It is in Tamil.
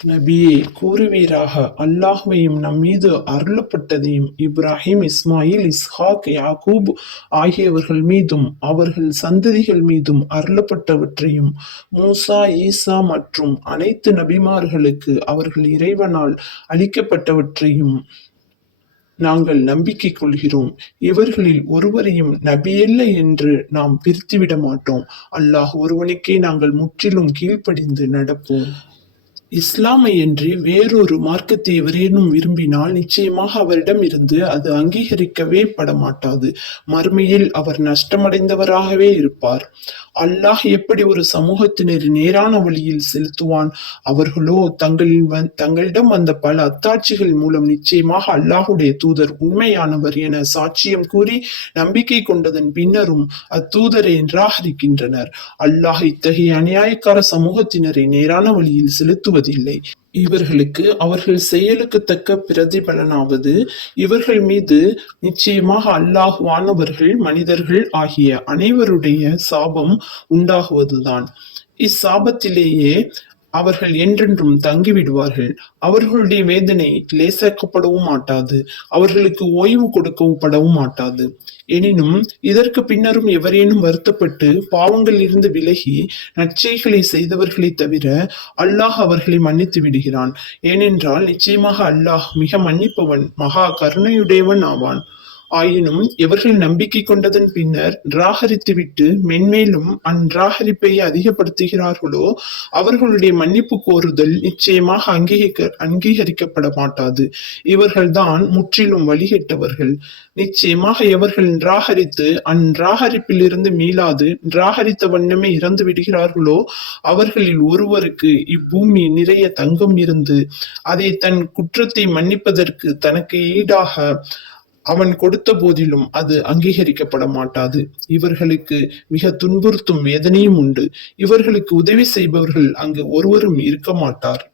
நபியே கூறுவீராக அல்லாஹ்வையும் நம்மீது அருளப்பட்டதையும் இப்ராஹிம் இஸ்மாயில் இஸ்ஹாக் யாகூப் ஆகியவர்கள் மீதும் அவர்கள் சந்ததிகள் மீதும் அருளப்பட்டவற்றையும் மூசா ஈசா மற்றும் அனைத்து நபிமார்களுக்கு அவர்கள் இறைவனால் அளிக்கப்பட்டவற்றையும் நாங்கள் நம்பிக்கை கொள்கிறோம். இவர்களில் ஒருவரையும் நபியல்ல என்று நாம் பிரித்துவிட மாட்டோம் அல்லாஹ் ஒருவனுக்கே நாங்கள் முற்றிலும் கீழ்ப்படிந்து நடப்போம். இஸ்லாமை என்று வேறொரு மார்க்கத்தை எவரேனும் விரும்பினால் நிச்சயமாக அவரிடம் இருந்து அது அங்கீகரிக்கவே படமாட்டாது. மறுமையில் அவர் நஷ்டமடைந்தவராகவே இருப்பார். அல்லாஹ் எப்படி ஒரு சமூகத்தினர் நேரான வழியில் செலுத்துவான்? அவர்களோ தங்களின் தங்களிடம் வந்த பல அத்தாட்சிகள் மூலம் நிச்சயமாக அல்லாஹுடைய தூதர் உண்மையானவர் என சாட்சியம் கூறி நம்பிக்கை கொண்டதன் பின்னரும் அத்தூதரை நிராகரிக்கின்றனர் அல்லாஹ் இத்தகைய அநியாயக்கார சமூகத்தினரை நேரான வழியில் விரும்புவதில்லை இவர்களுக்கு அவர்கள் செயலுக்கு தக்க பிரதிபலனாவது இவர்கள் மீது நிச்சயமாக அல்லாஹ் வானவர்கள் மனிதர்கள் ஆகிய அனைவருடைய சாபம் உண்டாகுவதுதான். இச்சாபத்திலேயே அவர்கள் என்றென்றும் தங்கிவிடுவார்கள். அவர்களுடைய வேதனை லேசாக்கப்படவும் மாட்டாது. அவர்களுக்கு ஓய்வு கொடுக்கப்படவும் மாட்டாது. எனினும் இதற்கு பின்னரும் எவரேனும் வருத்தப்பட்டு பாவங்களில் இருந்து விலகி நற்செய்களை செய்தவர்களை தவிர அல்லாஹ் அவர்களை மன்னித்து விடுகிறான். ஏனென்றால் நிச்சயமாக அல்லாஹ் மிக மன்னிப்பவன் மகா கருணையுடையவன் ஆவான். ஆயினும் இவர்கள் நம்பிக்கை கொண்டதன் பின்னர் நிராகரித்துவிட்டு மென்மேலும் அந்நிராகரிப்பை அதிகப்படுத்துகிறார்களோ அவர்களுடைய மன்னிப்பு கோருதல் நிச்சயமாக அங்கீகரிக்க அங்கீகரிக்கப்பட மாட்டாது. இவர்கள்தான் முற்றிலும் வழிகெட்டவர்கள். நிச்சயமாக எவர்கள் நிராகரித்து அந்நிராகரிப்பிலிருந்து மீளாது நிராகரித்த வண்ணமே இறந்து விடுகிறார்களோ அவர்களில் ஒருவருக்கு இப்பூமி நிறைய தங்கம் இருந்து அதை தன் குற்றத்தை மன்னிப்பதற்கு தனக்கு ஈடாக அவன் கொடுத்த போதிலும் அது அங்கீகரிக்கப்பட மாட்டாது இவர்களுக்கு மிக துன்புறுத்தும் வேதனையும் உண்டு. இவர்களுக்கு உதவி செய்பவர்கள் அங்கு ஒருவரும் இருக்க மாட்டார்.